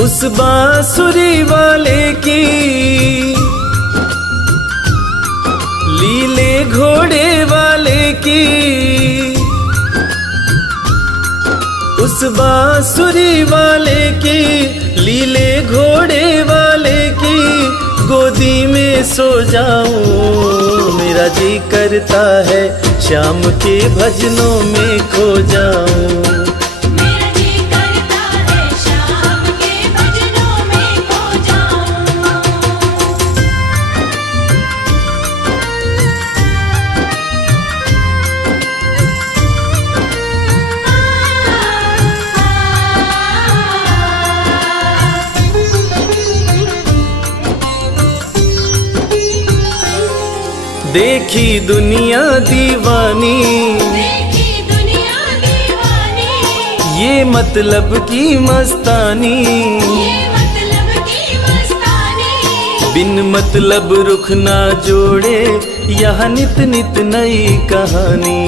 उस बांसुरी वाले की लीले घोड़े वाले की, उस बांसुरी वाले की लीले घोड़े वाले की गोदी में सो जाऊं। मेरा जी करता है श्याम के भजनों में खो जाऊं। देखी दुनिया दीवानी, देखी दुनिया दीवानी, ये मतलब की मस्तानी, ये मतलब की मस्तानी। बिन मतलब रुख ना जोड़े यहाँ नित नित नई कहानी।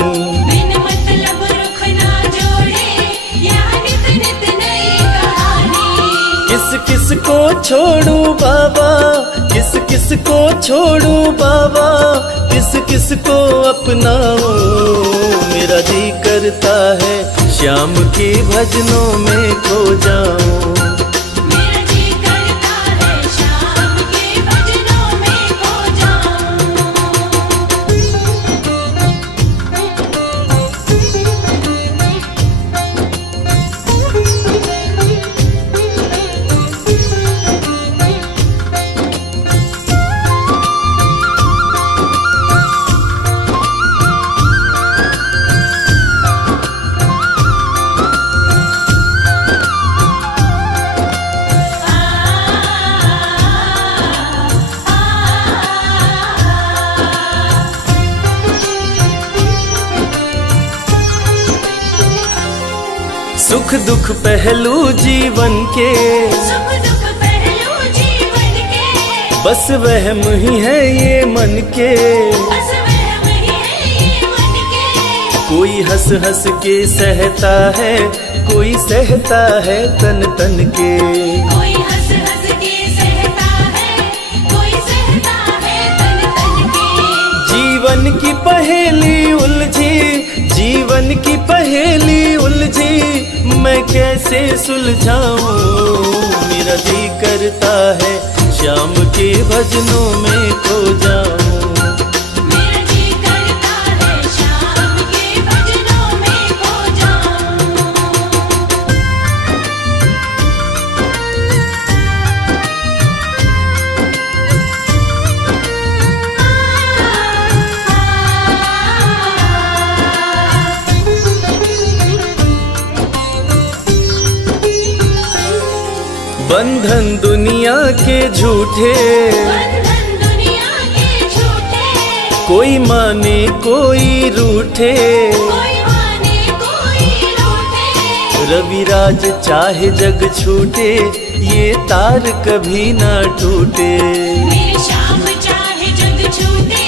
बिन मतलब रुख ना जोड़े यहाँ नित नित नई कहानी। किस किस को छोड़ूं बाबा, किस किस को छोड़ूं बाबा, किस किस को अपनाऊं। मेरा जी करता है श्याम के भजनों में खो जाऊं। मेरा जी करता है श्याम के भजनों में खो जाऊं। सुख दुख पहलू जीवन के, सुख दुख पहलू जीवन के, बस वहम ही है ये मन के। बस वहम ही है ये मन के। कोई हंस हंस के सहता है, कोई सहता है तन तन के। कोई हंस हंस के सहता है, कोई सहता है तन तन के। जीवन की पहेली उलझी, जीवन की पहेली उलझी, मैं कैसे सुलझाऊं। मेरा जी करता है श्याम के भजनों में खो जाऊं। मेरा जी करता है श्याम के भजनों में खो जाऊं। बंधन दुनिया के झूठे, बंधन दुनिया के झूठे, कोई माने कोई रूठे। कोई माने कोई रूठे। रविराज चाहे जग छूटे, ये तार कभी ना टूटे। मेरे श्याम चाहे जग छूटे,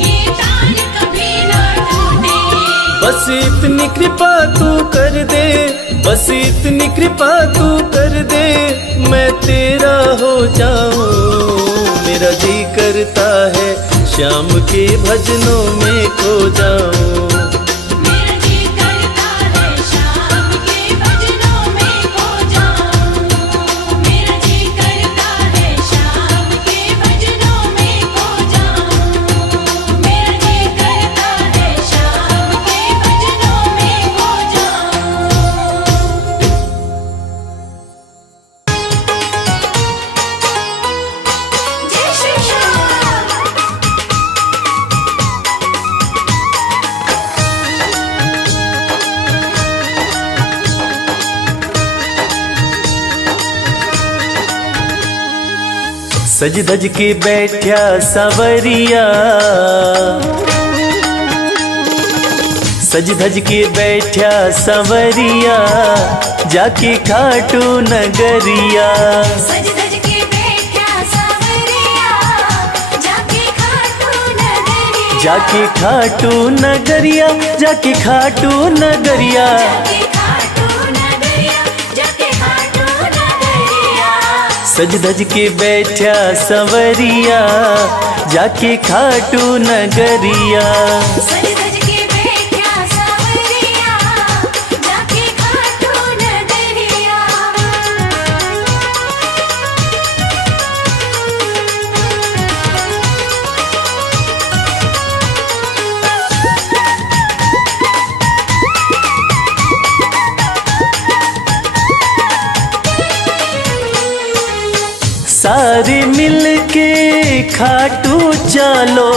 ये तार कभी ना टूटे। बस इतनी कृपा तू कर दे, बस इतनी कृपा तू कर दे, मैं तेरा हो जाऊं। मेरा जी करता है श्याम के भजनों में खो जाऊं। मेरा जी करता है श्याम के भजनों में खो जाऊं। मेरा जी करता है श्याम के भजनों में खो जाऊं। मेरा जी करता है श्याम के भजनों में खो जाऊं। जय श्री श्याम। सज धज के बैठा सवरिया, सज धज के बैठा सवरिया, जाके खाटू नगरिया। सज धज के बैठा सावरिया, जाके खाटू नगरिया। जाके खाटू नगरिया, जाके खाटू नगरिया। जाके खाटू नगरिया, जाके खाटू नगरिया। सज धज के बैठा संवरिया जाके खाटू नगरिया। सज धज के बैठा सांवरिया जाके खाटू नगरिया। सारे मिल के खाटू चालो,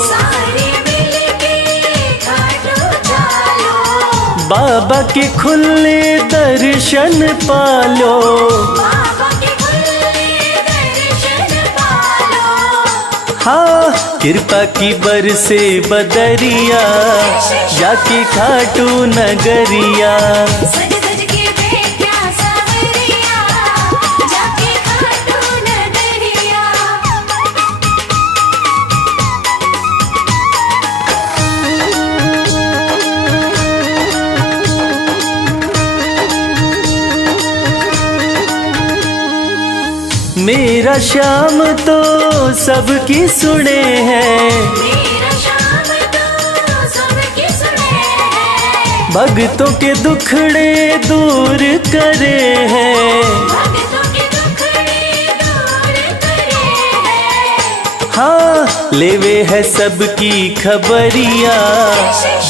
सारे मिलके खाटू चालो। बाबा के खुले दर्शन पालो। बाबा के खुले दर्शन पालो। हाँ कृपा की बरसे बदरिया जाके खाटू नगरिया। सज धज के बैठा सांवरिया जाके खाटू नगरिया। मेरा श्याम तो सबकी सुने हैं, मेरा श्याम तो सबकी सुने हैं। भक्तों के दुखड़े दूर करे हैं। भक्तों के दुखड़े दूर करे हैं। हाँ लेवे है सबकी खबरिया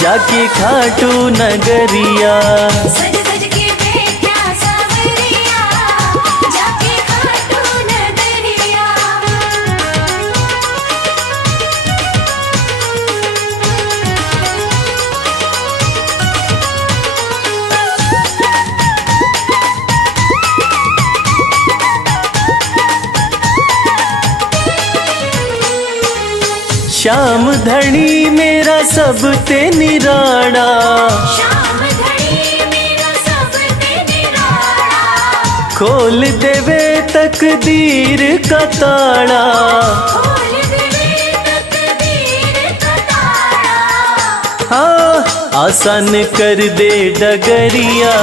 जाके खाटू नगरिया। सज धज के बैठा सांवरिया जाके खाटू नगरिया। श्याम धनी मेरा सब ते निराड़ा, श्याम धनी मेरा सब ते निराला। खोल देवे तकदीर का ताड़ा। खोल देवे तकदीर का ताला। हाँ आसान कर दे डगरिया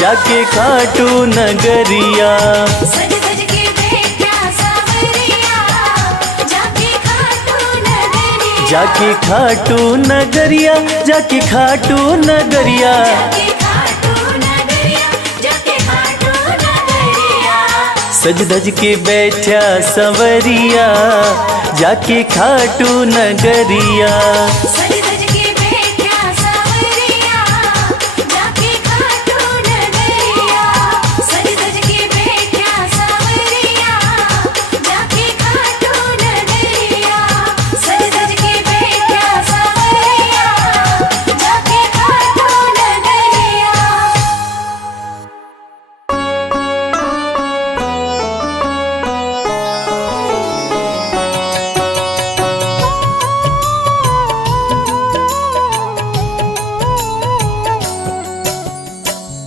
जाके खाटू नगरिया। सज धज के बैठा सांवरिया जाके खाटू नगरिया। जाके खाटू नगरिया, जाके खाटू नगरिया। जाके खाटू नगरिया जाके खाटू नगरिया। सज धज के बैठा संवरिया जाके खाटू नगरिया। सज धज के बैठा सांवरिया जाके खाटू नगरिया। सज धज के बैठा सांवरिया जाके खाटू नगरिया। सज धज के बैठा सांवरिया जाके खाटू नगरिया।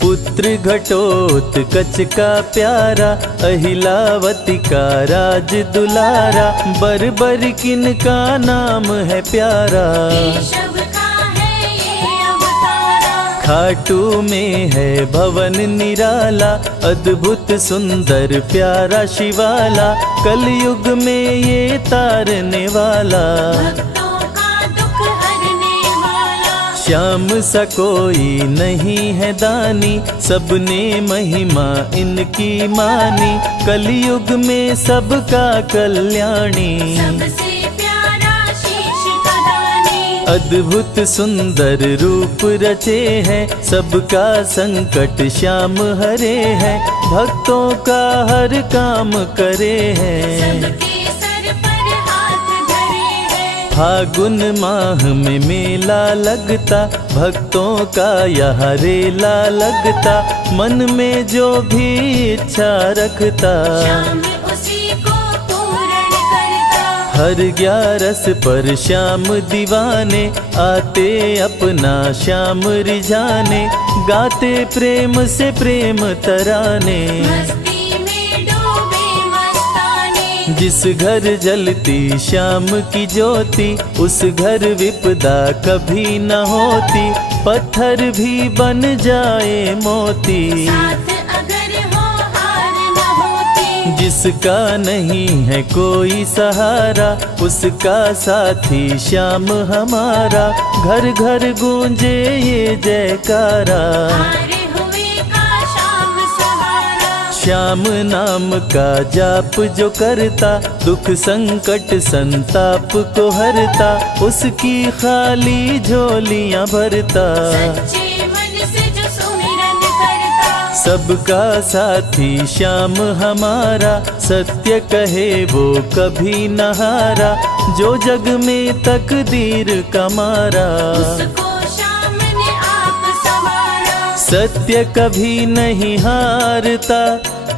पुत्र घटोत्कच का प्यारा, अहिलावती का राज दुलारा। बर बर किन का नाम है प्यारा, केशव का है ये अवतारा। खाटू में है भवन निराला। अद्भुत सुंदर प्यारा शिवाला, कलयुग में ये तारने वाला। भक्तों का दुख हरने वाला। श्याम सा कोई नहीं है दानी, सबने महिमा इनकी मानी। कलयुग में सबका कल्याणी, सबसे प्यारा शीश का दानी। अद्भुत सुंदर रूप रचे हैं, सबका संकट श्याम हरे हैं। भक्तों का हर काम करे हैं, सबके सर पर हाथ धरे हैं। फागुन माह में मेला लगता, भक्तों का यहाँ रेला लगता। मन में जो भी इच्छा रखता, श्याम उसी को पूर्ण करता। हर 11 पर श्याम दीवाने, आते अपना श्याम रिझाने। गाते प्रेम से प्रेम तराने, मस्ती में डूबे मस्ताने। जिस घर जलती श्याम की ज्योति, उस घर विपदा कभी न होती। पत्थर भी बन जाए मोती, साथ अगर हो हार न होती। जिसका नहीं है कोई सहारा, उसका साथी श्याम हमारा। घर घर गूंजे ये जयकारा, हारे हुए का श्याम सहारा। श्याम नाम का जाप जो करता, दुख संकट संताप को हरता। उसकी खाली झोलियां भरता, सच्चे मन से जो सुमिरन करता। सबका साथी श्याम हमारा। सत्य कहे वो कभी न हारा, जो जग में तकदीर का मारा। उसको श्याम ने आप संवारा। सत्य कभी नहीं हारता,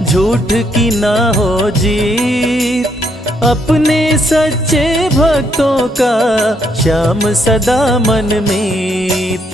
झूठ की ना हो जीत। अपने सच्चे भक्तों का श्याम सदा मन मीत।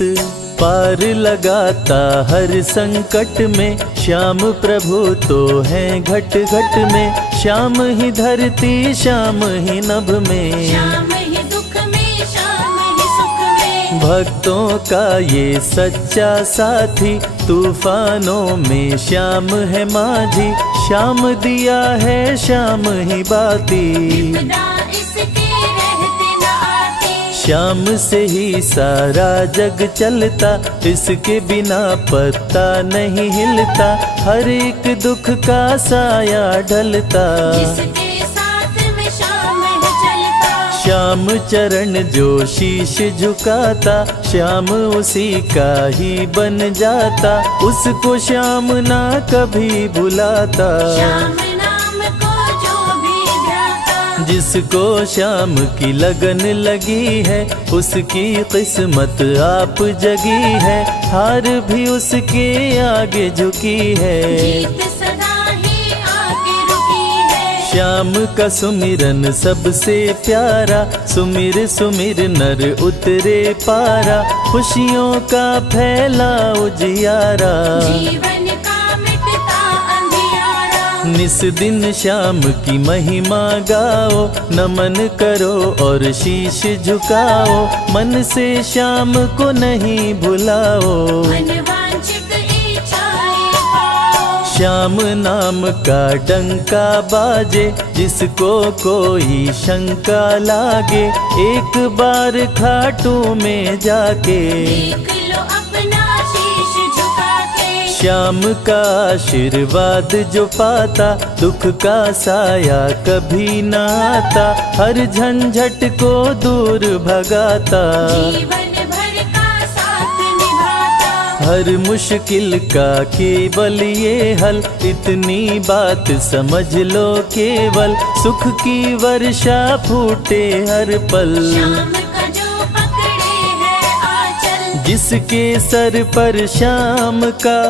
पार लगाता हर संकट में, श्याम प्रभु तो हैं घट घट में। श्याम ही धरती श्याम ही नभ में, श्याम ही दुख में श्याम ही सुख में। भक्तों का ये सच्चा साथी। तूफानों में श्याम है माझी, श्याम दिया है श्याम ही बाती। विपदा इसके रहते न आती। श्याम से ही सारा जग चलता, इसके बिना पत्ता नहीं हिलता। हर एक दुख का साया ढलता, जिसके साथ में श्याम है चलता। श्याम चरण जो शीश झुकाता, श्याम उसी का ही बन जाता। उसको श्याम ना कभी भुलाता, श्याम नाम को जो भी ध्याता। जिसको श्याम की लगन लगी है, उसकी किस्मत आप जगी है। हार भी उसके आगे झुकी है, जीत सदा ही आके रुकी है। श्याम का सुमिरन सबसे प्यारा। सुमिर सुमिर नर उतरे पारा, खुशियों का फैला उजियारा। जीवन का मिटता अंधियारा। निस दिन श्याम की महिमा गाओ, नमन करो और शीश झुकाओ। मन से श्याम को नहीं भुलाओ, मनवांछित इच्छाएं पाओ। श्याम नाम का डंका बाजे, जिसको कोई शंका लागे। एक बार खाटू में जाके, देख लो अपना शीश झुका के। श्याम का आशीर्वाद जो पाता, दुख का साया कभी न आता। हर झंझट को दूर भगाता, जीवन भर का साथ निभाता। हर मुश्किल का केवल ये हल। इतनी बात समझ लो केवल, सुख की वर्षा फूटे हर पल। श्याम का जो पकड़े है आंचल, जिसके सर पर श्याम का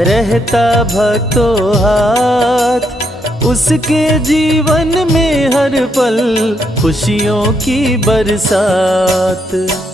रहता भक्तों हाथ, उसके जीवन में हर पल खुशियों की बरसात।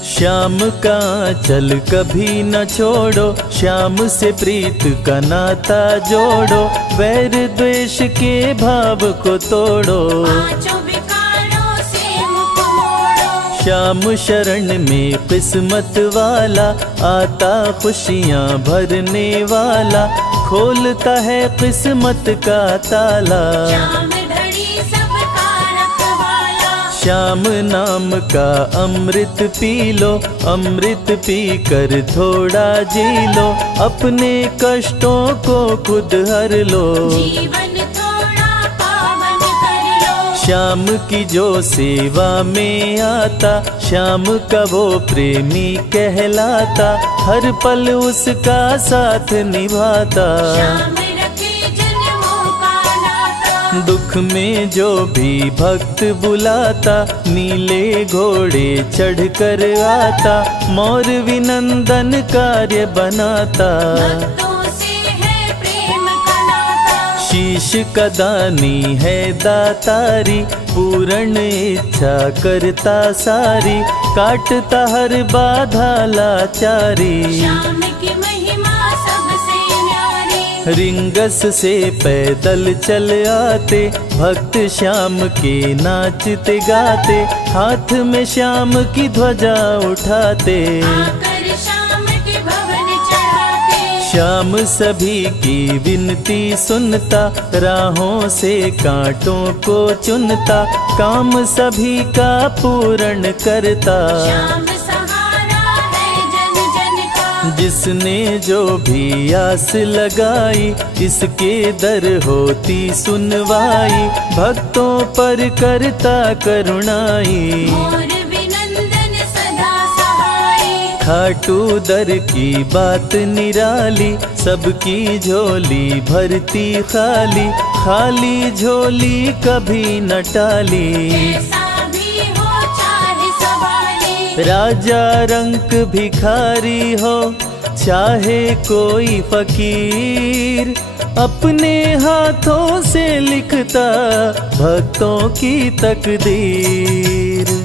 श्याम का चल कभी न छोड़ो, श्याम से प्रीत का नाता जोड़ो। वैर द्वेष के भाव को तोड़ो, पांचों विकारों से मुख मोड़ो। श्याम शरण में किस्मत वाला, आता खुशियाँ भरने वाला। खोलता है किस्मत का ताला, श्याम धड़ी सबका रखवाला। श्याम नाम का अमृत पी लो। अमृत पी कर थोड़ा जी लो, अपने कष्टों को खुद हर लो। जीवन थोड़ा पावन कर लो। श्याम की जो सेवा में आता, श्याम का वो प्रेमी कहलाता। हर पल उसका साथ निभाता, श्याम रखे जन्मों का नाता। दुख में जो भी भक्त बुलाता, नीले घोड़े चढ़ कर आता। मोर विनंदन कार्य बनाता, भक्तों से है प्रेम का नाता। शीश का दानी है दातारी, पूर्ण इच्छा करता सारी। काटता हर बाधा लाचारी, श्याम की महिमा सबसे न्यारी। रिंगस से पैदल चल आते, भक्त श्याम के नाचते गाते। हाथ में श्याम की ध्वजा उठाते, आकर श्याम के भवन चढ़ाते। श्याम सभी की विनती सुनता, राहों से कांटों को चुनता, काम सभी का पूर्ण करता। श्याम सहारा है जन जन का, जिसने जो भी आस लगाई, इसके दर होती सुनवाई, भक्तों पर करता करुणाई। मोर विनंदन सदा सहाय, खाटू दर की बात निराली, सबकी झोली भरती खाली, खाली झोली कभी न टाली। जैसा भी हो चाहे सवाली, राजा रंक भिखारी हो चाहे कोई फकीर, अपने हाथों से लिखता भक्तों की तकदीर।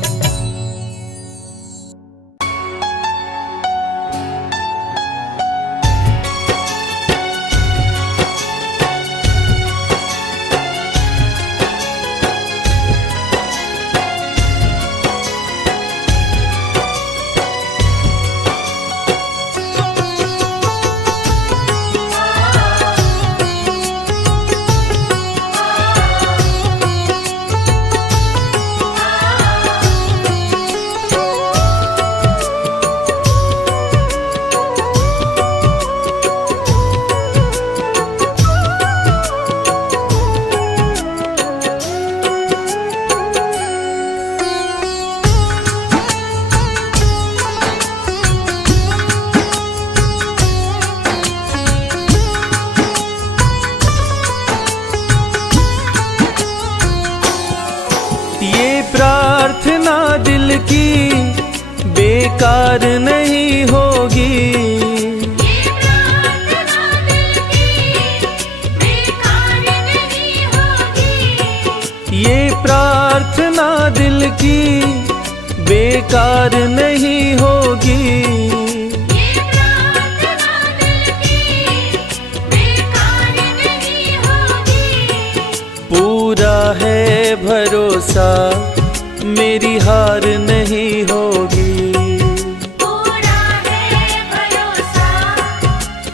प्रार्थना दिल की बेकार नहीं होगी, ये प्रार्थना दिल की बेकार नहीं होगी। ये प्रार्थना दिल की बेकार नहीं होगी। ये प्रार्थना दिल की बेकार नहीं होगी। पूरा है भरोसा मेरी हार नहीं होगी। पूरा है भरोसा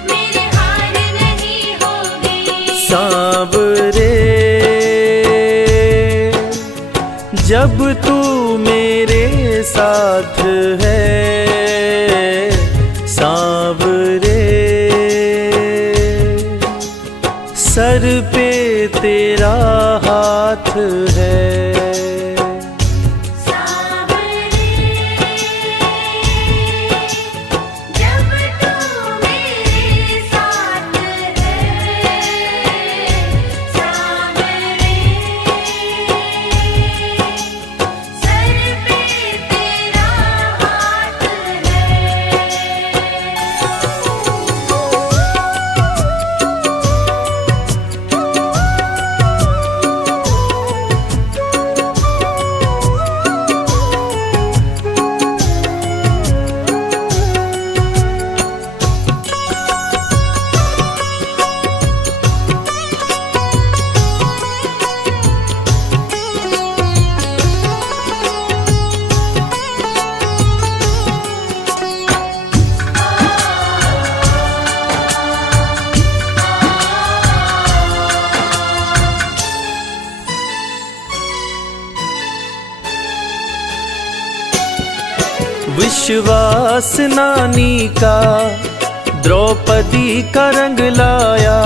मेरी हार नहीं होगी। सांवरे जब तू मेरे साथ है, सांवरे सर पे तेरा हाथ है। विश्वास नानी का द्रौपदी का रंग लाया।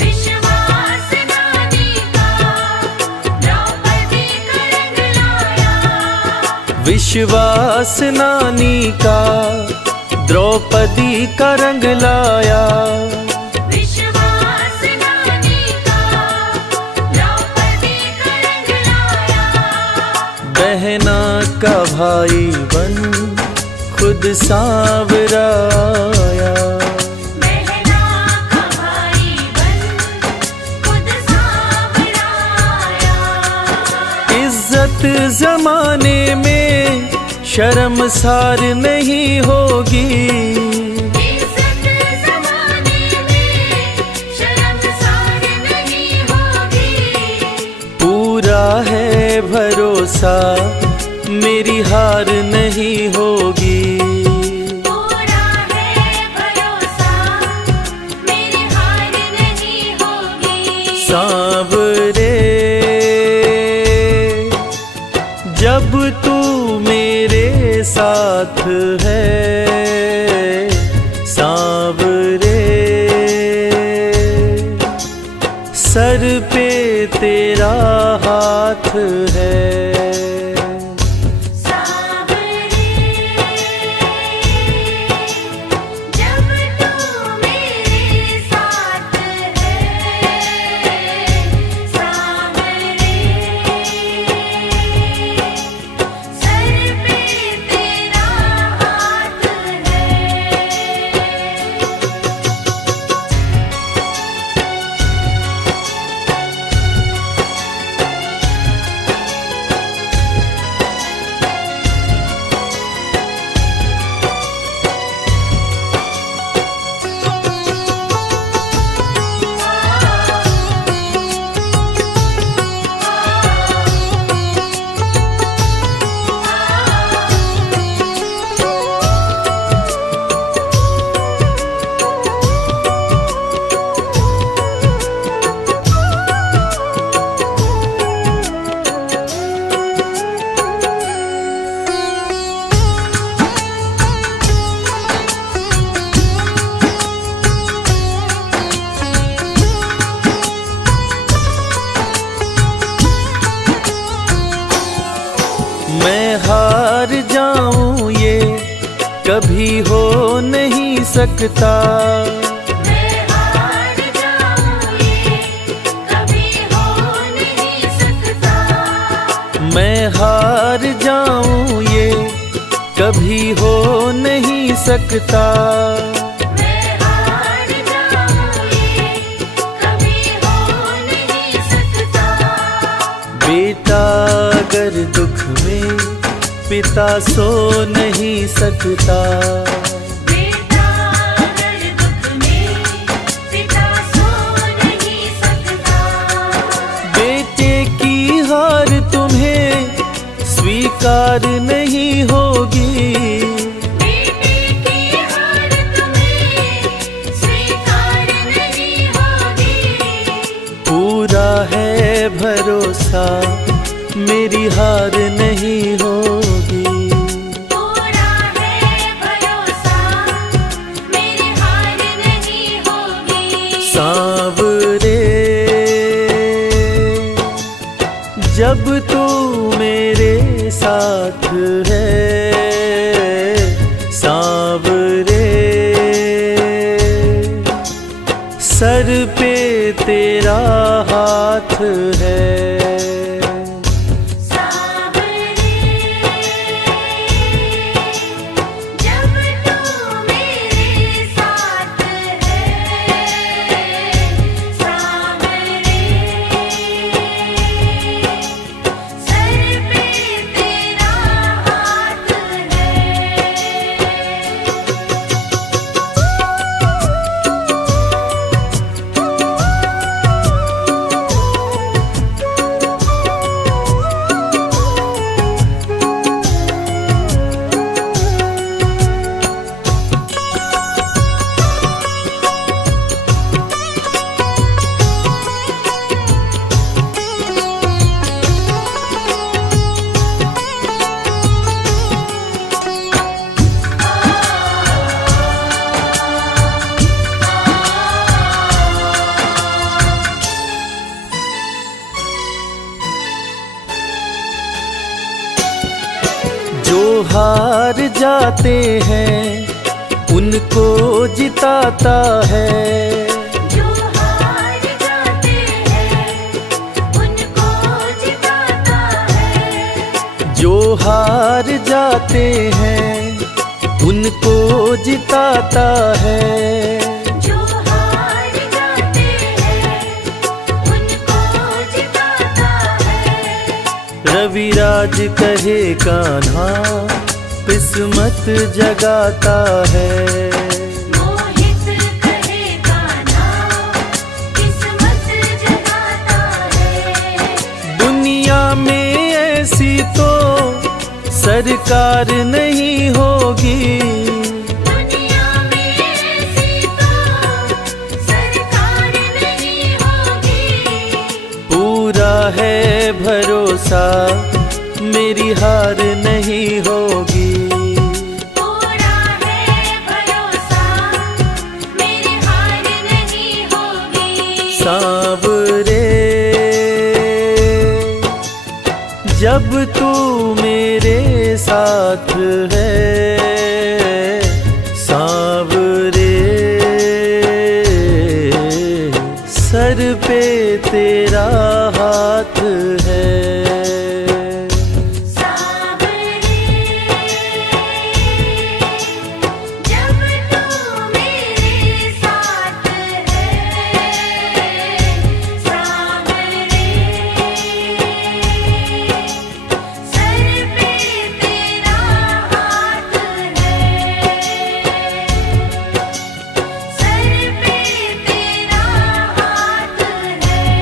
विश्वास नानी का द्रौपदी का रंग लाया। विश्वास नानी का द्रौपदी का रंग लाया। विश्वास नानी का द्रौपदी का रंग लाया। बहना का भाई बन खुद सांवराया। बहना का भाई बन खुद सांवराया। इज्जत जमाने में शर्मसार नहीं होगी। इज्जत ज़माने में शर्मसार नहीं होगी। पूरा है भरोसा मेरी हार नहीं होगी। पूरा है भरोसा नहीं सकता। मैं हार जाऊं ये कभी हो नहीं सकता। मैं हार जाऊं ये कभी हो नहीं सकता। मैं हार जाऊं ये कभी हो नहीं सकता। बेटा अगर दुख में पिता सो नहीं सकता। बेटा अगर दुख में पिता सो नहीं सकता। बेटे की हार तुम्हें स्वीकार नहीं होगी। बेटे की हार तुम्हें स्वीकार नहीं होगी। पूरा है भरोसा मेरी हार नहीं होगी। पूरा है भरोसा मेरी हार नहीं होगी। सांवरे जब तू मेरे साथ है, सांवरे सर पे तेरा हाथ है। सांवरे जब तू मेरे साथ है। सांवरे सर पे तेरा हाथ है। जो हार जाते हैं उनको जिताता है। जो हार जाते हैं उनको जिताता है। जो हार जाते हैं उनको जिताता है। जो हार जाते हैं उनको जिताता है। रविराज कहे कान्हा किस्मत जगाता है। मोहित कहे कान्हा किस्मत जगाता है। दुनिया में ऐसी तो सरकार नहीं होगी। दुनिया में ऐसी तो सरकार नहीं होगी। पूरा है भरोसा मेरी हार नहीं होगी। पूरा है भरोसा मेरी हार नहीं होगी। सांवरे जब तू मेरे साथ है, सांवरे सर पे तेरा हाथ है। सांवरे जब तू मेरे साथ है। सांवरे सर पे तेरा हाथ है। सर पे तेरा हाथ है।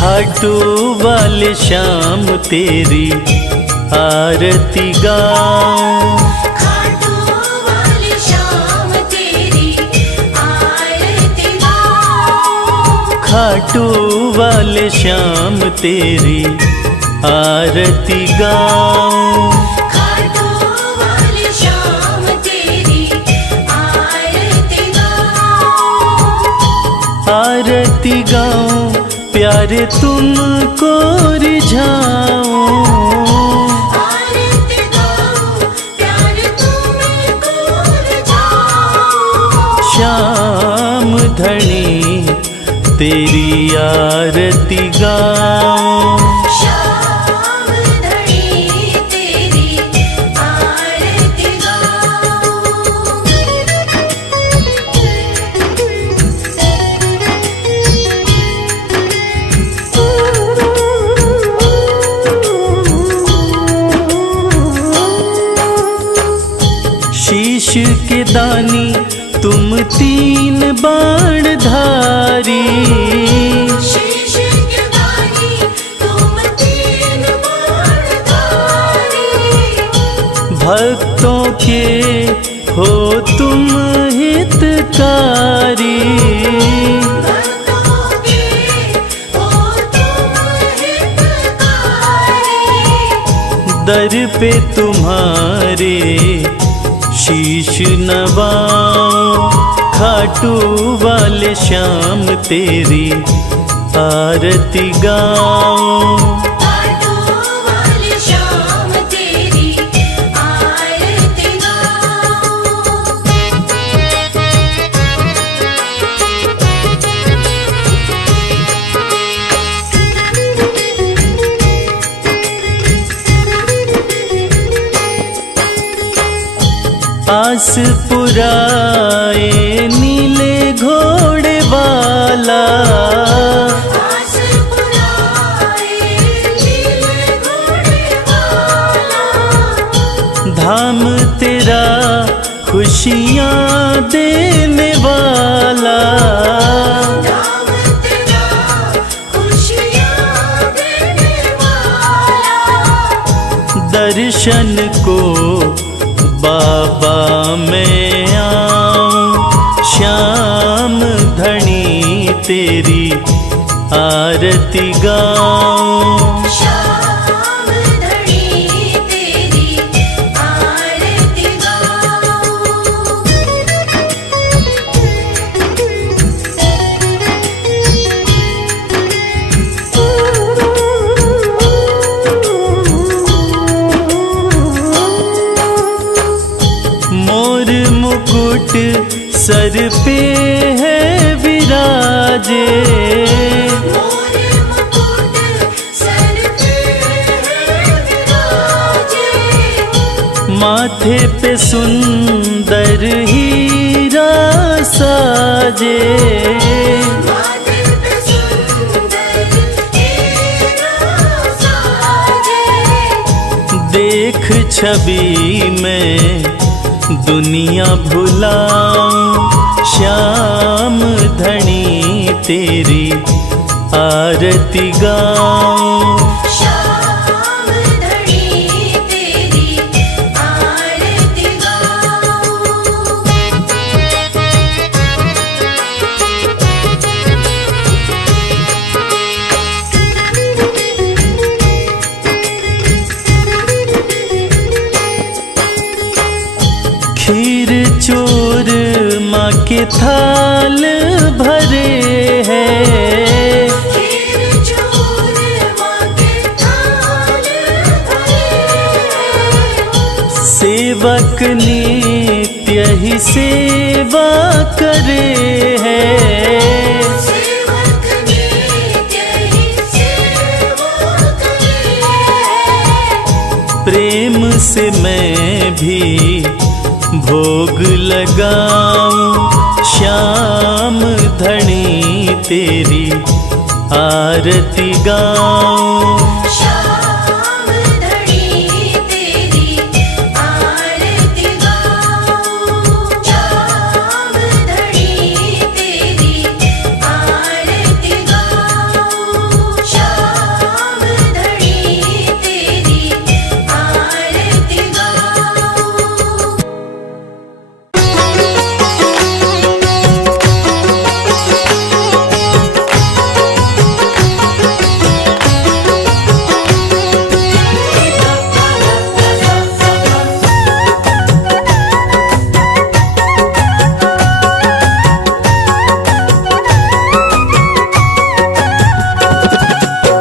खाटू वाले श्याम तेरी आरती गाऊं, खाटू वाले श्याम तेरी आरती गाऊं, खाटू वाले श्याम तेरी आरती गाऊं, खाटू वाले श्याम तेरी आरती गाऊं, आरती गाऊं प्यारे तुमको रिझाऊं, आरती गाऊं प्यारे तुमको रिझाऊं, श्याम धनी तेरी आरती गाऊं, श्याम धनी तेरी आरती गाऊं। शीश के दानी तुम तीन बाण धारी, शीश के दानी तुम तीन बाणधारी, भक्तों के हो तुम हितकारी, भक्तों के हो तुम हितकारी, दर पे तुम्हारे शीश नवाऊं, खाटू वाले श्याम तेरी आरती गाऊं, खाटू वाले श्याम तेरी आरती गाऊं। आस पुराए नीले घोड़े वाला, आस पुराए नीले घोड़े वाला, धाम तेरा खुशियाँ देने वाला, धाम तेरा खुशियाँ देने वाला, दर्शन को बाबा मैं आऊं, श्याम धनी तेरी आरती गाऊं, श्याम धनी तेरी आरती गाऊं। मोर मुकुट सर पे है विराजे, मोर मुकुट सर पे है विराजे, माथे पे सुंदर हीरा साजे, माथे पे सुंदर हीरा साजे, देख छवि में दुनिया भुलाऊं, श्याम धनी तेरी आरती गाऊं, श्याम धनी तेरी आरती गाऊं। खीर चोर माँ के थाल भरे हैं, खीर चोर माँ के थाल भरे हैं, सेवक नित्य ही सेवा करे हैं, सेवक नित्य ही सेवा करे हैं, प्रेम से मैं भी भोग लगाऊं, श्याम धनी तेरी आरती गाऊं, श्याम धनी तेरी आरती गाऊं, श्याम धनी तेरी आरती गाऊं।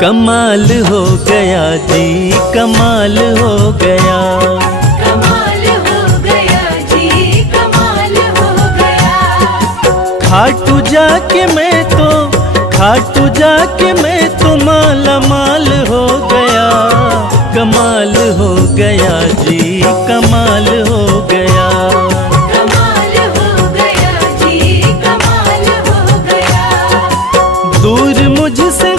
कमाल हो गया जी, कमाल हो गया। कमाल हो गया जी, कमाल हो गया। खाटू जाके मैं तो माला माल हो गया। कमाल हो गया जी, कमाल हो गया। कमाल हो गया जी, कमाल हो गया। दूर मुझसे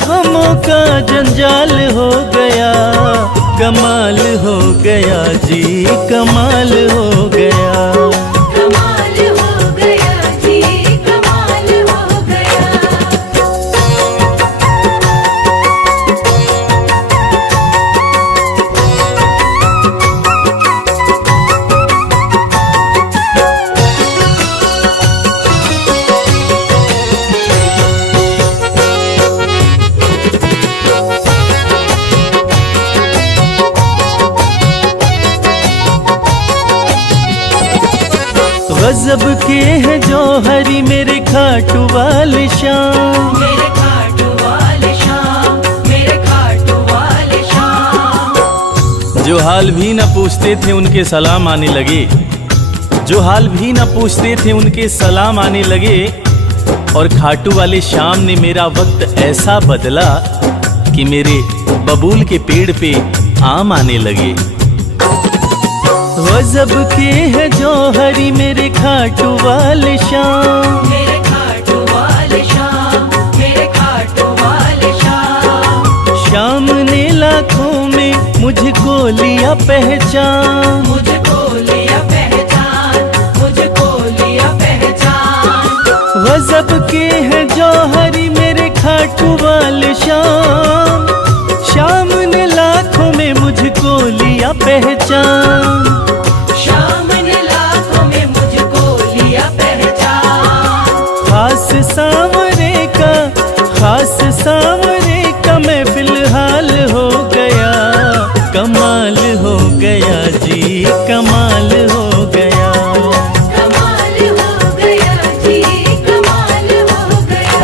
गमों का जंजाल हो गया। कमाल हो गया जी, कमाल हो गया। कमाल हो गया जी, कमाल हो गया। गजब के हैं जौहरी मेरे खाटू वाले शाम। मेरे खाटू वाले शाम, मेरे खाटू वाले शाम। जो हाल भी न पूछते थे उनके सलाम आने लगे। जो हाल भी न पूछते थे उनके सलाम आने लगे। और खाटू वाले शाम ने मेरा वक्त ऐसा बदला कि मेरे बबूल के पेड़ पे आम आने लगे। गजब के हैं जौहरी मेरे खाटू वाले शाम। मेरे खाटू वाले शाम, मेरे खाटू वाले शाम। शाम ने लाखों में मुझको लिया पहचान। मुझको लिया पहचान, मुझको लिया पहचान। गजब के हैं जौहरी मेरे खाटू वाले शाम। शाम ने लाखों में मुझको लिया पहचान। शाम ने लाखों में मुझको लिया पहचान। खास सांवरे का मैं फिलहाल हो गया। कमाल हो गया जी, कमाल हो गया। कमाल हो गया जी, कमाल हो गया।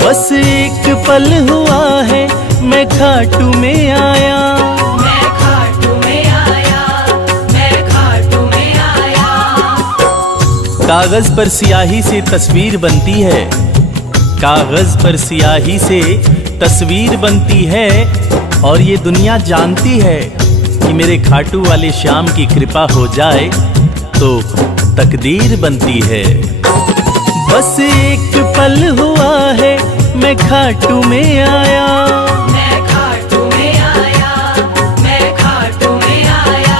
बस एक पल हुआ है मैं खाटू में आया। मैं खाटू में आया, मैं खाटू में आया। कागज पर सियाही से तस्वीर बनती है। कागज पर सियाही से तस्वीर बनती है। और ये दुनिया जानती है कि मेरे खाटू वाले श्याम की कृपा हो जाए तो तकदीर बनती है। बस एक पल हुआ है मैं खाटू में आया। मैं खाटू में आया, मैं खाटू में आया।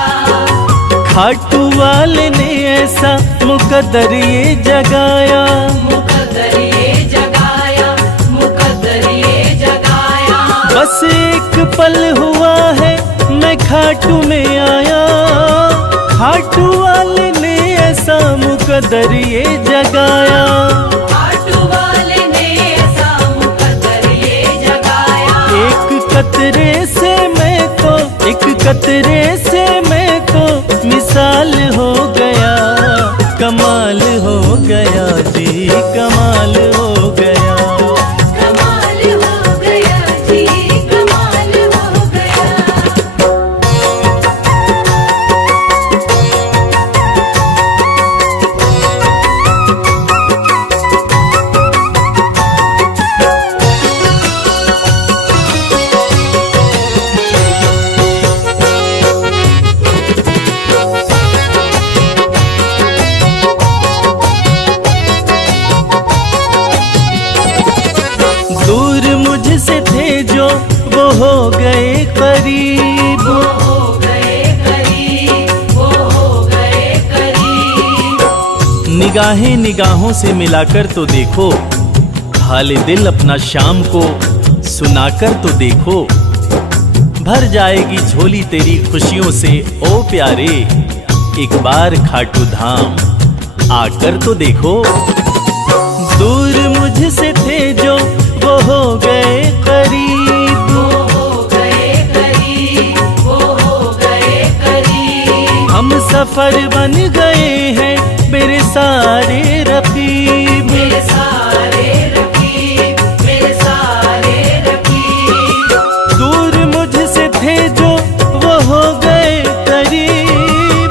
खाटू वाले ने ऐसा मुकद्दर ये जगाया। मुकद्दर ये जगाया, मुकद्दर ये जगाया। बस एक पल हुआ है मैं खाटू में आया। खाटू वाले ने ऐसा मुकद्दर ये जगाया। खाटू वाले ने ऐसा मुकद्दर ये जगाया। एक कतरे से मैं तो मिसाल हो गया। कमाल हो गया जी, कमाल हो गया। कमाल हो गया जी, कमाल हो गया। हो गए करीब, वो हो गए करीब, वो हो गए करीब। निगाहें निगाहों से मिलाकर तो देखो, हाले दिल अपना शाम को सुनाकर तो देखो। भर जाएगी झोली तेरी खुशियों से ओ प्यारे। एक बार खाटू धाम आकर तो देखो। दूर मुझसे थे जो वो हो गए करीब, वो हो गए करीब, वो हो गए करीब। हम सफर बन गए हैं मेरे सारे रकीब, मेरे सारे रकीब, मेरे सारे रकीब। दूर मुझसे थे जो वो हो गए करीब,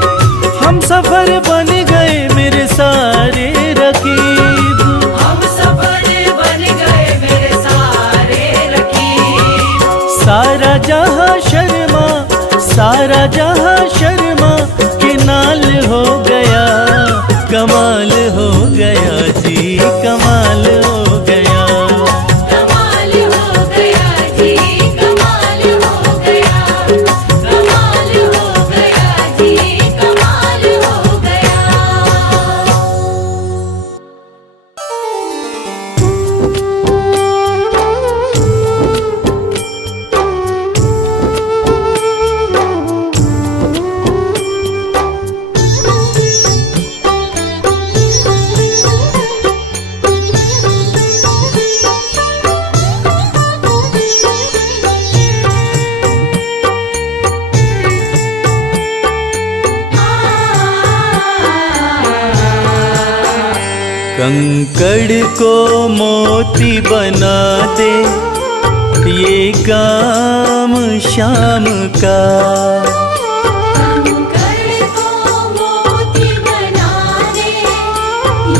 हम सफर बन गए मेरे सारे रकीब। हम सफर बन गए मेरे सारे रकीब। सारा जहां शर्मा, सारा जहां शर्मा के नाल हो गया, कमाल हो गया जी, कमाल हो गया। कमाल हो गया जी, कमाल हो गया, कमाल हो गया जी, कमाल हो गया। कंकड़ को मोती बना दे ये काम शाम का, कंकड़ को मोती बना दे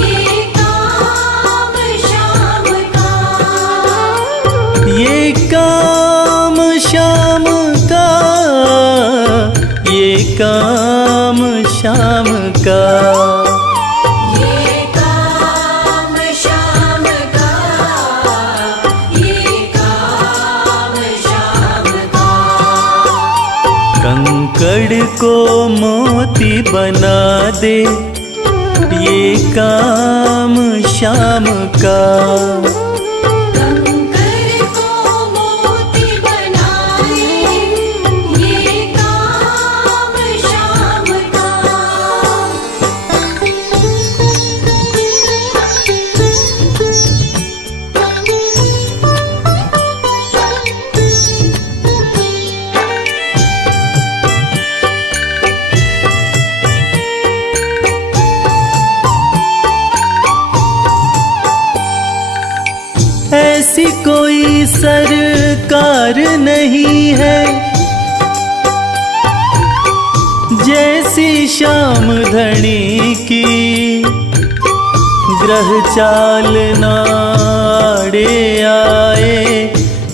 ये काम शाम का, ये काम शाम का, ये काम शाम का। ये काम शाम का, ये काम शाम का। कंकड़ को मोती बना दे ये काम शाम का, कंकड़ को मोती बना दे ये काम शाम का। ऐसी कोई सरकार नहीं है जैसी श्याम धनी की, ग्रह चाल नाड़े आए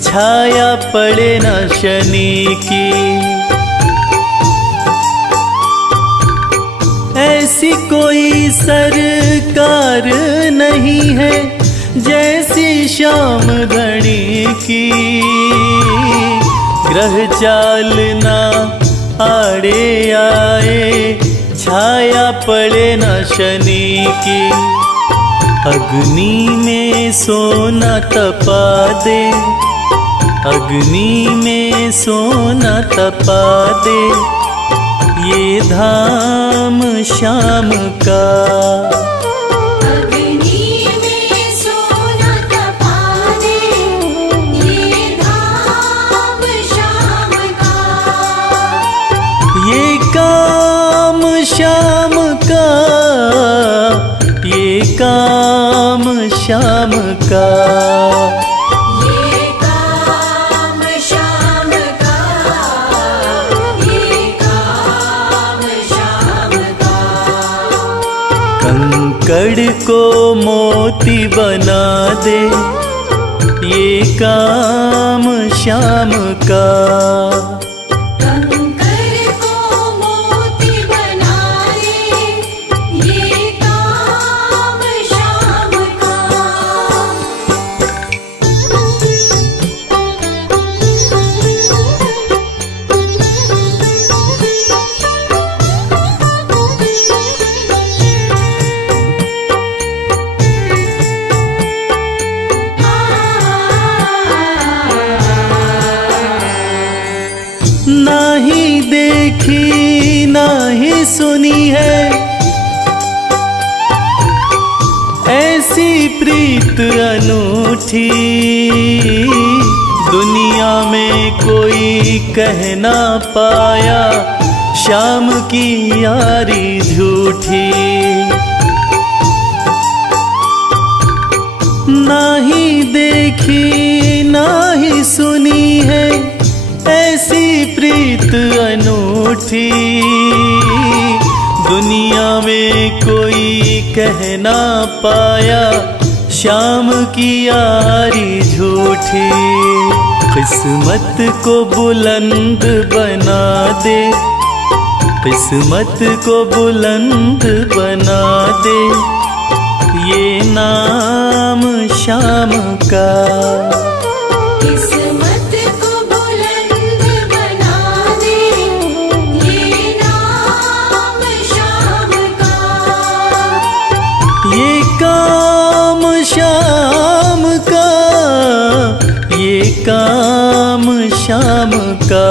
छाया पड़े न शनि की। ऐसी कोई सरकार नहीं है जैसी श्याम धनी की, ग्रह चाल ना आड़े आए छाया पड़े न शनि की। अग्नि में सोना तपा दे, अग्नि में सोना तपा दे ये धाम शाम का। अग्नि में सोना तपा दे ये धाम शाम का। ये काम शाम का, ये काम शाम का। ये काम शाम का, ये काम शाम का। कंकड़ को मोती बना दे ये काम शाम का। कंकड़ को मोती बना दे ये काम शाम का। देखी ना ही सुनी है, ऐसी प्रीत अनूठी दुनिया में कोई कह ना पाया, शाम की यारी झूठी। ना ही देखी ना ही सुनी है, ऐसी प्रीत अनूठी दुनिया में कोई कह ना पाया, शाम की यारी झूठी। किस्मत को बुलंद बना दे, किस्मत को बुलंद बना दे, ये नाम शाम का। किस्मत को बुलंद बना दे, ये नाम शाम का। ये काम शाम का, ये काम शाम का।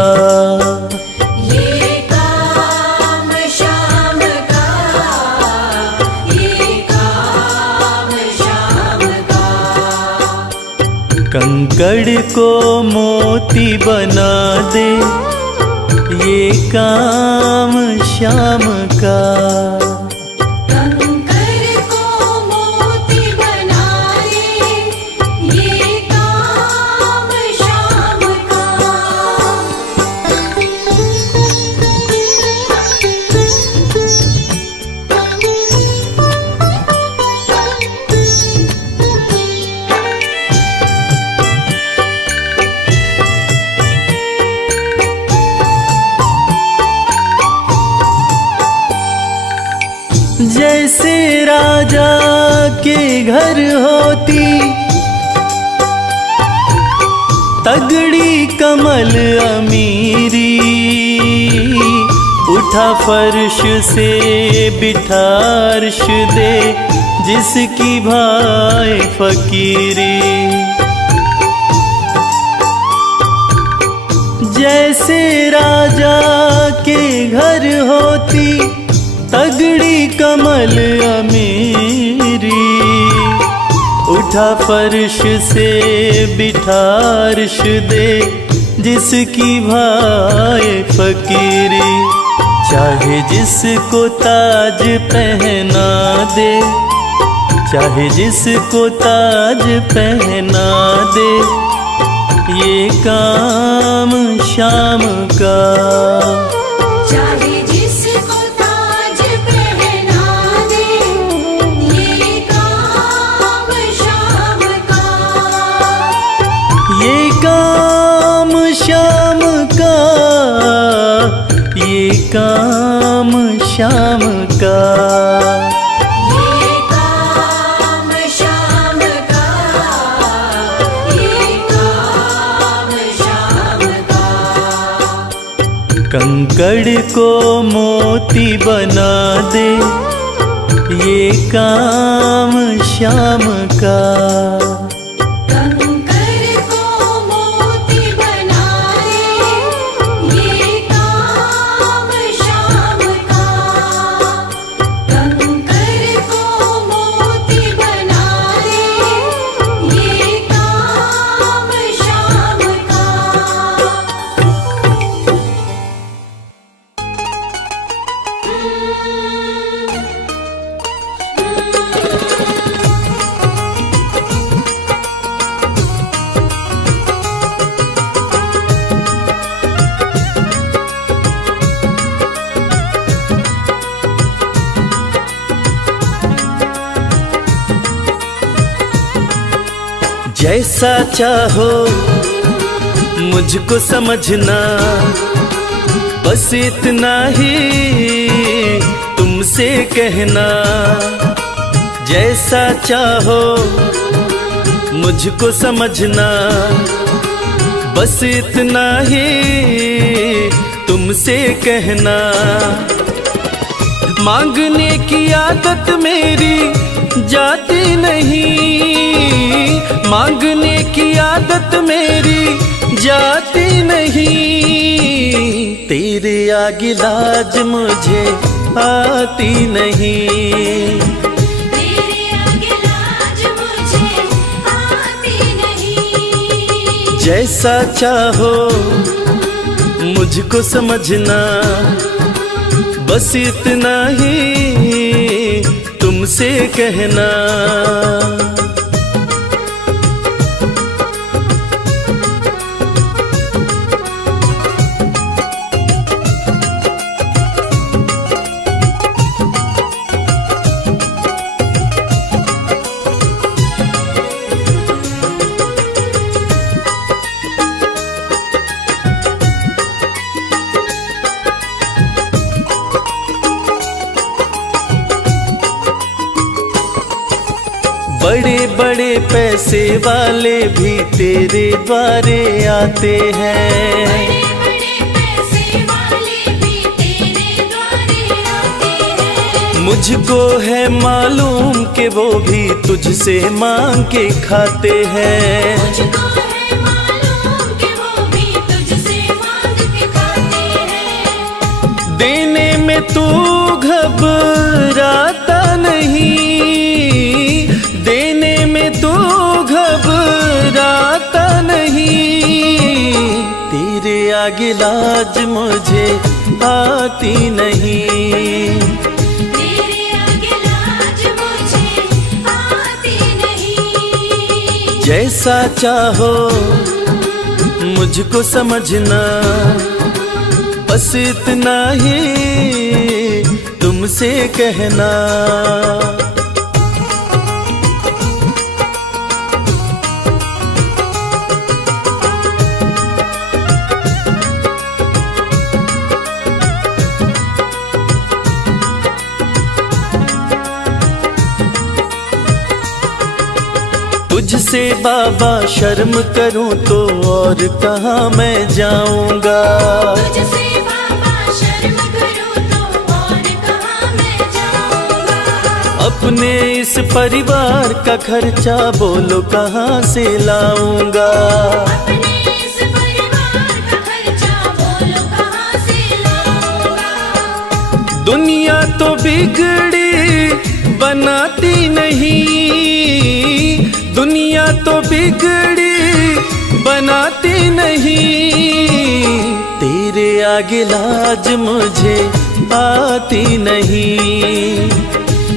ये काम शाम का, ये काम शाम का। कंकड़ को मोती बना दे, ये काम शाम का। कंकर को मोती बना दे, ये काम शाम का। जैसे राजा के घर होती तगड़ी कमल अमीरी, उठा फर्श से बिठा अर्श दे, जिसकी भाई फकीरी। जैसे राजा के घर होती तगड़ी कमल अमीरी, उठा फर्श से बिठा अर्श दे, जिसकी भाई फकीरी। चाहे जिसको ताज पहना दे, चाहे जिसको ताज पहना दे, ये काम शाम का। चाहे जिसको ताज पहना दे, ये काम शाम का। ये काम शाम का, ये काम शाम का। ये काम शाम का, ये काम शाम का। कंकड़ को मोती बना दे, ये काम शाम का। कंकर को मोती बना दे, ये काम शाम का। कंकर को मोती बना दे, ये काम शाम का। जैसा चाहो मुझको समझना, बस इतना ही तुमसे कहना। जैसा चाहो मुझको समझना, बस इतना ही तुमसे कहना। मांगने की आदत मेरी जाती नहीं, मांगने की आदत मेरी जाती नहीं, तेरे आगे लाज मुझे आती नहीं, तेरे आगे लाज मुझे आती नहीं। जैसा चाहो मुझको समझना, बस इतना ही तुमसे कहना। बड़े बड़े पैसे वाले भी तेरे द्वारे आते हैं, बड़े बड़े पैसे वाले भी तेरे द्वारे आते हैं। मुझको है मालूम कि वो भी तुझसे मांग के खाते हैं, मुझको है मालूम कि वो भी तुझसे मांग के खाते हैं। देने में तू घबराता नहीं, देने में तू घबराता नहीं, तेरे आगे लाज मुझे आती नहीं, तेरे आगे लाज मुझे आती नहीं। जैसा चाहो मुझको समझना, बस इतना ही तुमसे कहना। तुझसे बाबा शर्म करूं तो और कहाँ मैं जाऊंगा, तुझसे बाबा शर्म करूं तो और कहाँ मैं जाऊंगा। अपने इस परिवार का खर्चा बोलो कहाँ से लाऊंगा, अपने इस परिवार का खर्चा बोलो कहाँ से लाऊंगा। दुनिया तो बिगड़ी बनाती नहीं, दुनिया तो बिगड़ी बनाती नहीं, तेरे आगे लाज मुझे आती नहीं,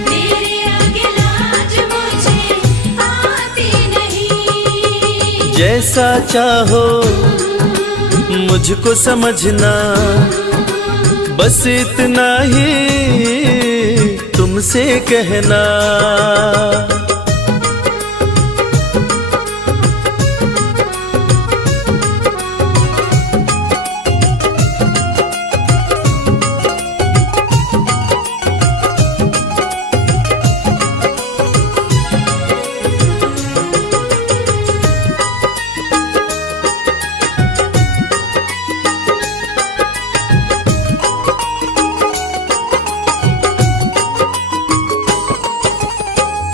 तेरे आगे लाज मुझे आती नहीं। जैसा चाहो मुझको समझना, बस इतना ही तुमसे कहना।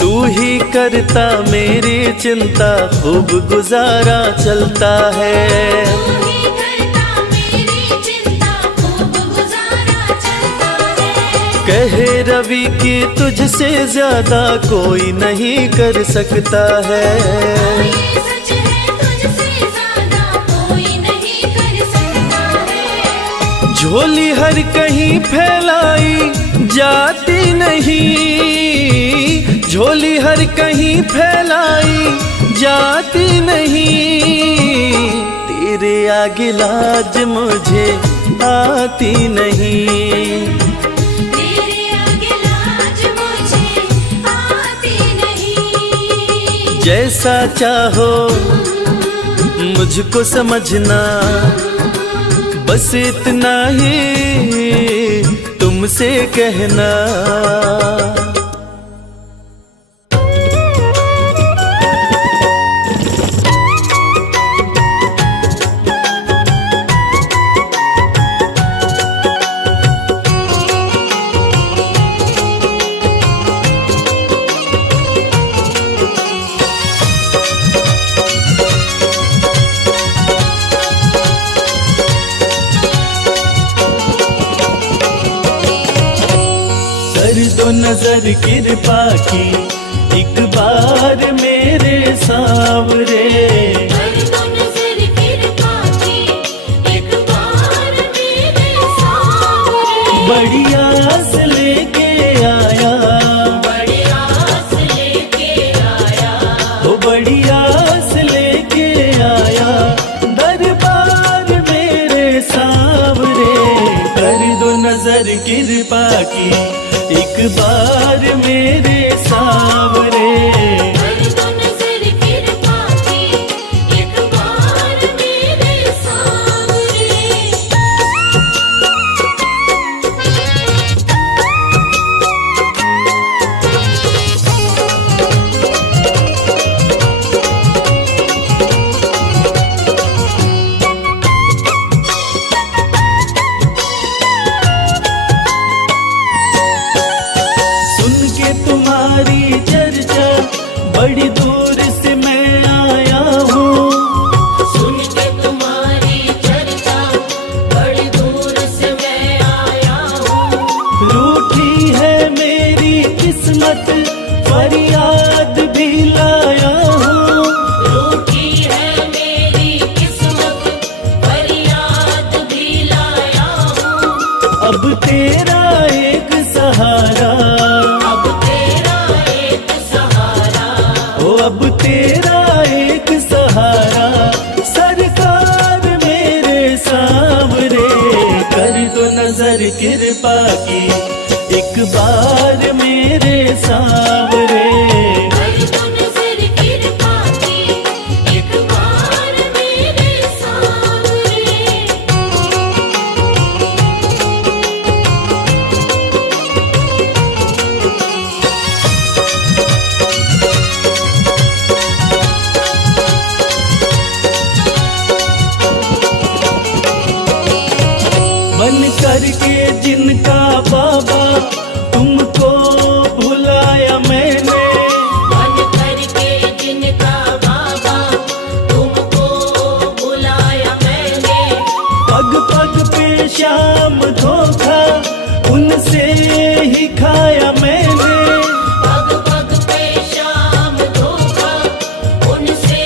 तू ही करता मेरी चिंता, खूब गुजारा चलता है, तू ही करता मेरी चिंता, खूब गुजारा चलता है। कहे रवि कि तुझसे ज्यादा कोई नहीं कर सकता है, ये सच है तुझसे ज्यादा कोई नहीं कर सकता है। झोली हर कहीं फैलाई जाती नहीं, झोली हर कहीं फैलाई जाती नहीं, तेरे आगे लाज मुझे आती नहीं, तेरे आगे लाज मुझे आती नहीं। जैसा चाहो मुझको समझना, बस इतना ही तुमसे कहना। दो नजर कृपा की एक बार मेरे सावरे। कर दो नजर कृपा की एक बार मेरे सावरे। बड़ी आस लेके आया, बड़ी आस लेके आया, वो बड़ी आस लेके आया दरबार मेरे सावरे। कर दो नजर कृपा की एक बार मेरे सावरे। कर दो नजर कृपा की एक बार मेरे सावरे। सुन के तुम्हारी चर्चा बड़ी दूर से मैं आया हूँ। सुन के तुम्हारी चर्चा बड़ी दूर से मैं आया हूँ। रूठी है मेरी किस्मत फरियाद भी लाया हूँ। रूठी है मेरी किस्मत फरियाद भी लाया हूँ। अब तेरा एक सहारा, अब तेरा एक सहारा, ओ अब तेरा एक सहारा सरकार मेरे सावरे। कर दो नजर कृपा की एक बार मेरे सावरे। कर दो नजर कृपा की एक बार मेरे सावरे। बन करके जिनका बाबा तुमको भुलाया मैंने। बन करके जिनका बाबा तुमको बुलाया मैंने। पग पग पे शाम धोखा उनसे ही खाया मैंने। पग पग पे शाम धोखा उनसे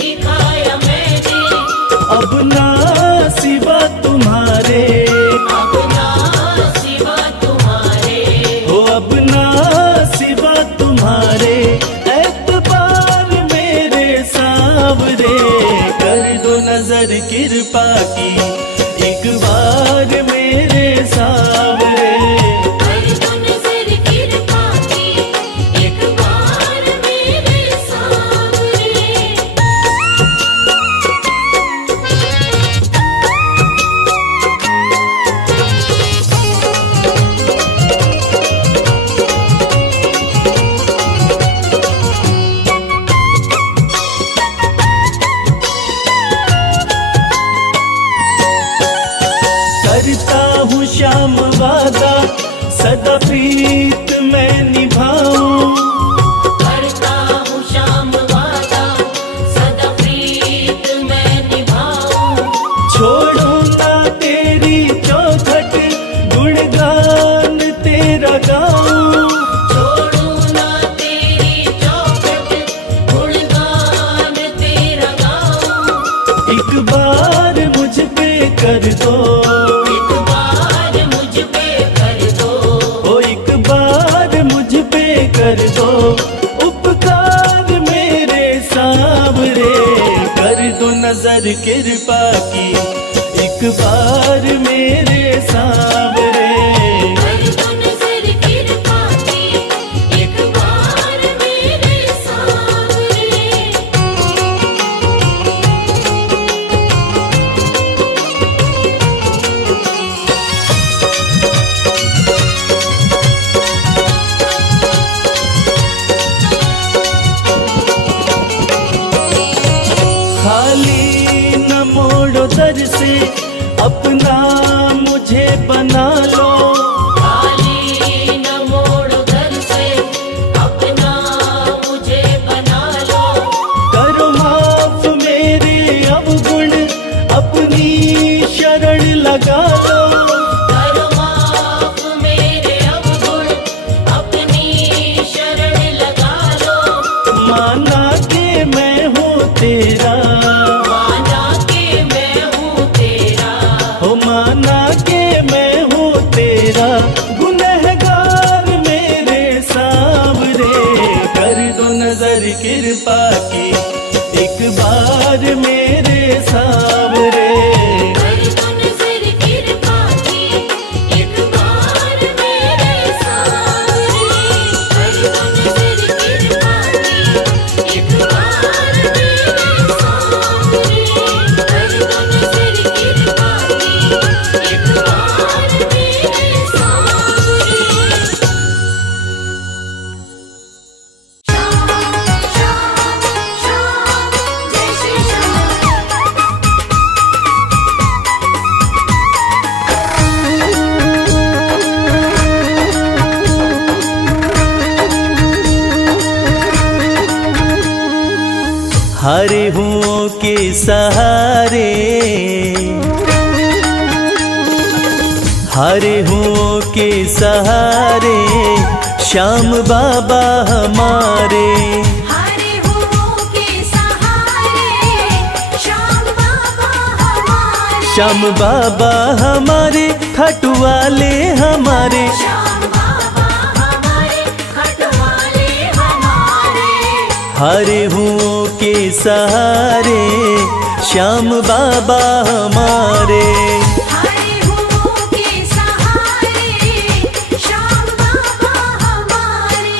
ही खाया मैंने। अब ना सिवा तुम्हारे, अब ना सिवा तुम्हारे, हो अब ना सिवा तुम्हारे एतबार मेरे सावरे। कर दो नजर कृपा की एक बार मेरे सावरे। कर दो नजर कृपा की एक बार मेरे सावरे। करता हूँ श्याम वादा सदा प्रीत मैं निभाऊं। करता हूँ श्याम वादा सदा प्रीत मैं निभाऊं। छोड़ो ना तेरी चौखट गुणगान तेरा गाऊं। छोड़ू ना तेरी चौखट गुणगान तेरा गाऊं। एक बार मुझ पे कर दो, एक बार मुझ पे कर दो। ओ एक बार मुझ पे कर दो उपकार मेरे सावरे। कर दो नजर कृपा की एक बार मेरे सावरे। कर दो नजर कृपा की एक बार मेरे सावरे। खाली न मोड़ो दर से अपना मुझे बना लो। खाली न मोड़ो दर से अपना मुझे बना लो। करो माफ मेरे अवगुण अपनी शरण लगा लो। करो माफ मेरे अवगुण हारे हुओं के सहारे, हारे हुओं के सहारे श्याम बाबा हमारे। हारे हुओं के सहारे श्याम बाबा हमारे। श्याम बाबा हमारे खाटू वाले हमारे। श्याम बाबा हमारे खटवाले हमारे। हारे हुओं के सहारे श्याम बाबा हमारे। हारे हुओं के सहारे श्याम बाबा हमारे।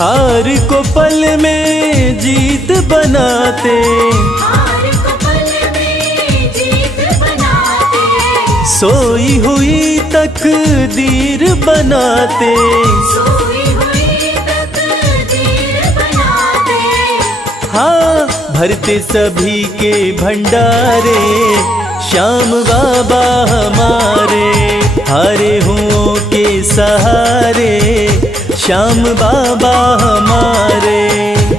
हार को पल में जीत बनाते, हार को पल में जीत बनाते। सोई हुई तकदीर बनाते। सोई हुई तकदीर बनाते। हाँ भरते सभी के भंडारे श्याम बाबा हमारे। हारे हुओं के सहारे श्याम बाबा हमारे।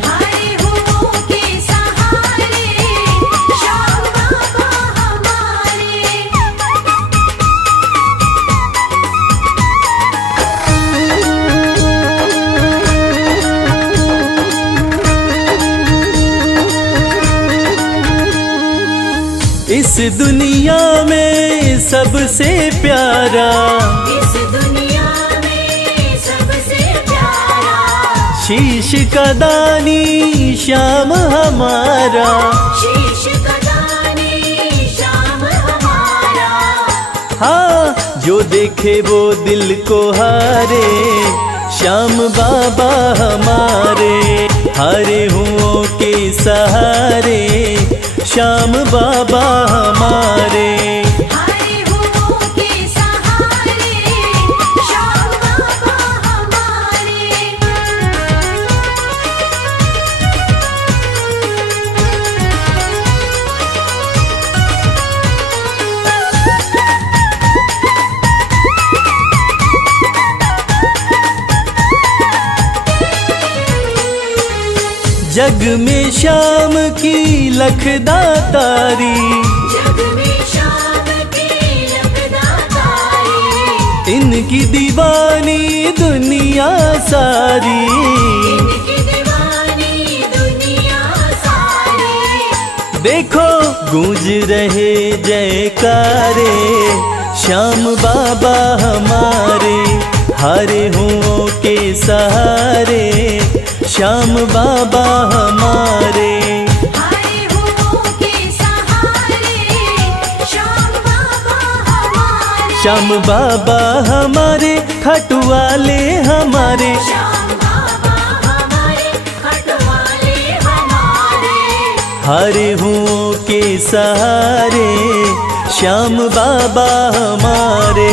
हारे हुओं के सहारे श्याम बाबा हमारे। इस दुनिया में सबसे प्यारा, इस दुनिया में सबसे प्यारा शीश का दानी श्याम हमारा। शीश का दानी श्याम हमारा। हाँ जो देखे वो दिल को हारे श्याम बाबा हमारे। हारे हुओं के सहारे श्याम बाबा हमारे। हारे हुओं के सहारे श्याम बाबा हमारे। जग में श्याम की लखदातारी, जग में श्याम की लखदातारी। इनकी दीवानी दुनिया सारी। इनकी दीवानी दुनिया सारी। देखो गूंज रहे जयकारे श्याम बाबा हमारे। हारे हुओं के सहारे श्याम बाबा हमारे। हारे हुओं के सहारे श्याम बाबा हमारे। श्याम बाबा हमारे खाटू वाले हमारे। श्याम बाबा हमारे खटवाले हमारे। हारे हुओं के सहारे श्याम बाबा हमारे।